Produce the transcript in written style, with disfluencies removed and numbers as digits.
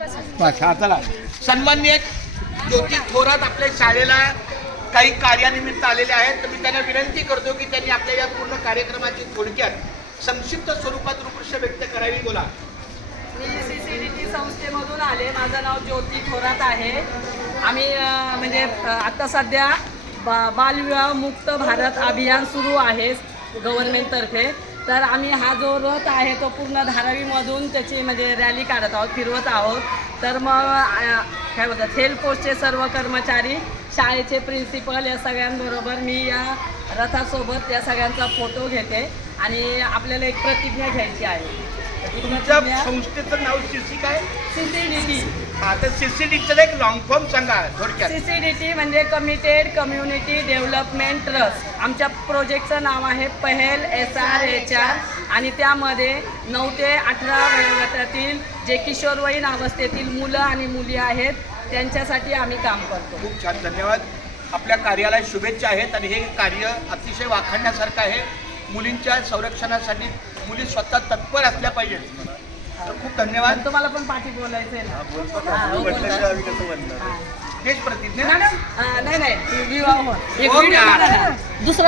हा चला. सन्माननीय ज्योती थोरात आपल्या शाळेला काही कार्यानिमित्त आलेले आहेत, तर मी त्यांना विनंती करतो की त्यांनी आपल्या या पूर्ण कार्यक्रमाची थोडक्यात संक्षिप्त स्वरूपात रूपरेषा व्यक्त करावी. बोला. मी CCDT संस्थेमधून आले. माझं नाव ज्योती थोरात आहे. आम्ही म्हणजे आता सध्या बालविवाह मुक्त भारत अभियान सुरू आहे गव्हर्नमेंटतर्फे. तर आम्ही हा जो रथ आहे तो पूर्ण धारावीमधून त्याची म्हणजे रॅली काढत आहोत, फिरवत आहोत. तर मग काय बोलतात, हेल्थ पोस्टचे सर्व कर्मचारी, शाळेचे प्रिन्सिपल या सगळ्यांबरोबर मी या रथासोबत या सगळ्यांचा फोटो घेते आणि आपल्याला एक प्रतिज्ञा घ्यायची आहे. तुमच्या संस्थेचं नाव CC काय? CCDT. हा, तर CCDTचं एक लॉंग फॉर्म सांगा थोडक्यात. CCDT म्हणजे कमिटेड कम्युनिटी डेव्हलपमेंट ट्रस्ट. आमच्या प्रोजेक्टचं नाव आहे पहेल SRHR आणि त्यामध्ये 9 ते 18 वयोगटातील जे किशोरवयीन अवस्थेतील मुलं आणि मुली आहेत त्यांच्यासाठी आम्ही काम करतो. खूप छान, धन्यवाद. आपल्या कार्याला शुभेच्छा आहेत आणि हे कार्य अतिशय वाखाणण्यासारखं आहे. मुलींच्या संरक्षणासाठी मुली स्वतः तत्पर असल्या पाहिजेत. तर खूप धन्यवाद. तुम्हाला पण पाठी बोलायचं आहे ना? देश प्रतिज्ञा नाही विवाह दुसरा